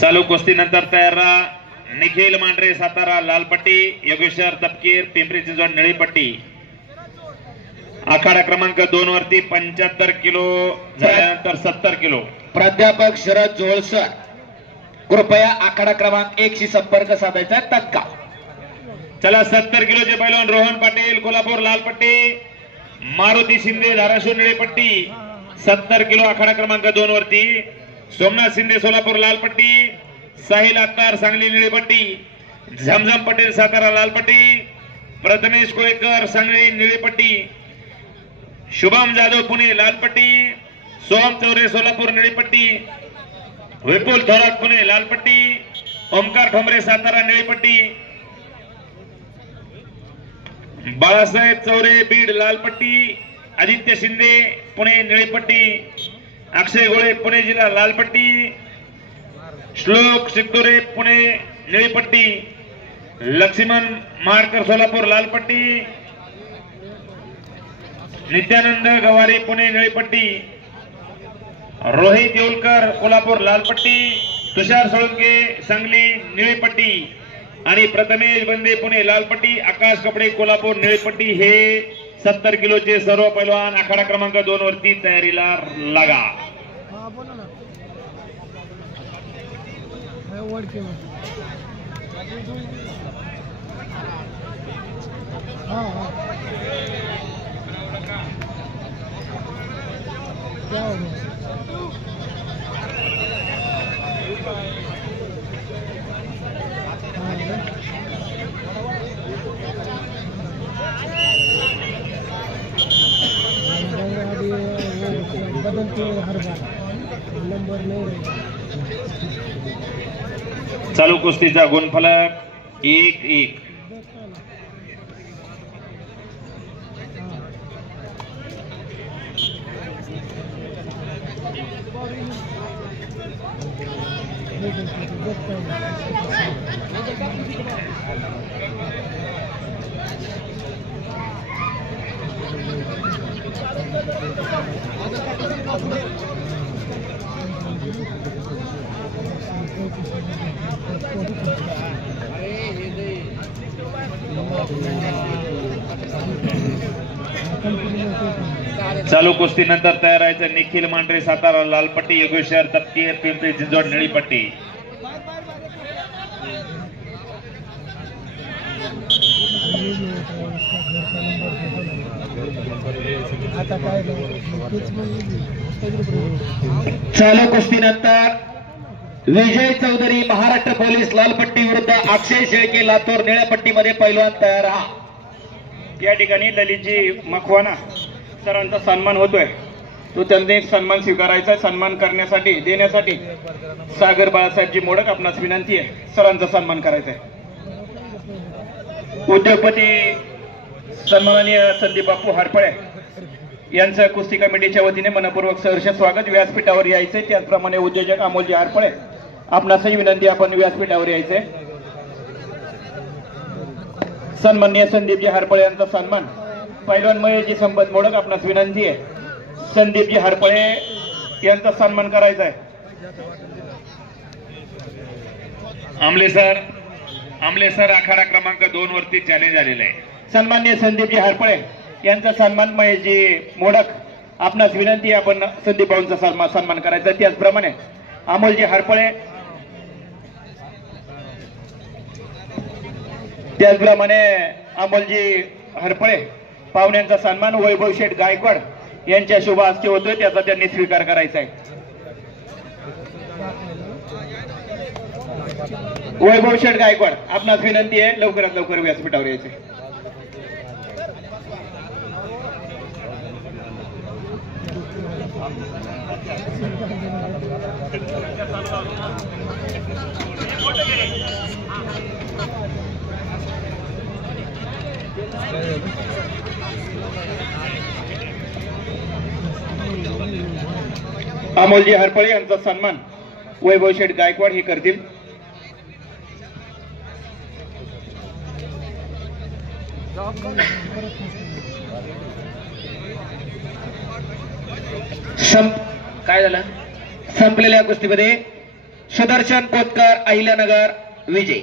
चालू कुस्ती नंतर तयार रहा। निखिल मांढरे सातारा लाल पट्टी, योगेश्वर तपकीर पिंपरी चिंचवड निळी पट्टी। आखाडा क्रमांक 2 वरती 75 किलो झाल्यानंतर 70 किलो। प्राध्यापक शरद जोळसर कृपया आखाडा क्रमांक 1 शी संपर्क साधायचा तत्काळ। चला 70 किलोचे पैलवान रोहन पाटील कोल्हापूर लाल पट्टी, मारुती शिंदे धाराशिव निळी पट्टी। 70 किलो आखाडा क्रमांक 2 वरती सोमनाथ शिंदे सोलापूर लाल पट्टी, साहिल अत्तार सांगली निळी पट्टी, झमझम पटेल सातारा लाल पट्टी, प्रथमेश कोळेकर सांगली निळी पट्टी, शुभम जाधव पुणे लाल पट्टी, सोहम चौरे सोलापूर निळी पट्टी, विपुल थोरात पुणे लाल पट्टी, ओमकार ठोंबरे सातारा निळी पट्टी, बाळासाहेब चौरे बीड लाल पट्टी, आदित्य शिंदे पुणे निळी पट्टी, अक्षय गोळे पुणे जिल्हा लाल पट्टी, श्लोक सिद्धोरे पुणे निळी पट्टी, लक्ष्मण मारकर सोलापूर लाल पट्टी, नित्यानंद गवारी पुणे निळी पट्टी, रोहित येवलकर कोल्हापूर लाल पट्टी, तुषार सोळंके सांगली निळी पट्टी आणि प्रथमेश बंदे पुणे लाल पट्टी, आकाश कपडे कोल्हापूर निळी पट्टी। हे 70 किलोचे सर्व पैलवान आखाडा क्रमांक 2 वरती तयारीला लागा। चालू कुस्तीचा गुणफलक 1-1। चालू कुस्ती नंतर तयार आहे निखिल मांढरे सातारा लाल पट्टी, योगेश्वर तपकीर पिंपरी चिंचवड निळी पट्टी। चालू कुस्ती नंतर विजय चौधरी महाराष्ट्र पोलीस लाल पट्टी विरुद्ध अक्षय शेळके लातूर निळ्या पट्टीमध्ये पैलवान तयार रहा। या ठिकाणी ललितजी मखवाना सरांचा सन्मान होतोय, तो त्यांनी एक सन्मान स्वीकारायचा, सन्मान करण्यासाठी देण्यासाठी सागर बाळासाहेबजी मोडक आपणास विनंती आहे, सरांचा सन्मान करायचा आहे। उद्योगपती सन्माननीय संदीप बापू हरपळे यांचं कुस्ती कमिटीच्या वतीने मनपूर्वक सहर्ष स्वागत। व्यासपीठावर यायचंय, त्याचप्रमाणे उद्योजक अमोलजी हरपळे आपणासही विनंती, आपण व्यासपीठावर यायचंय। सन्माननीय संदीपजी हरपळे यांचा सन्मान पैलवान महेशजी संपत मोडक आपणास विनंती आहे, संदीपजी हरपळे यांचा सन्मान करायचा आहे। आमले सर आखाडा क्रमांक 2 वरती चॅलेंज आलेला आहे। सन्माननीय संदीपजी हरपळे यांचा सन्मान महेशजी मोडक आपणास विनंती आहे, आपण संदीप भाऊंचा सन्मान करायचा। त्याचप्रमाणे अमोलजी हरपळे, त्याचप्रमाणे अमोलजी हरपळे पाहुण्यांचा सन्मान वैभव शेठ गायकवाड यांच्या शुभ हस्ते होतोय, त्याचा त्यांनी स्वीकार करायचा आहे। वैभव शेठ गायकवाड आपणास विनंती आहे, लवकरात लवकर व्यासपीठावर यायचे। अमोलजी हरपळे यांचा सन्मान वैभव शेठ गायकवाड हे करतील। काय झालं? संपलेल्या कुस्तीमध्ये सुदर्शन कोतकर अहिल्यानगर विजय.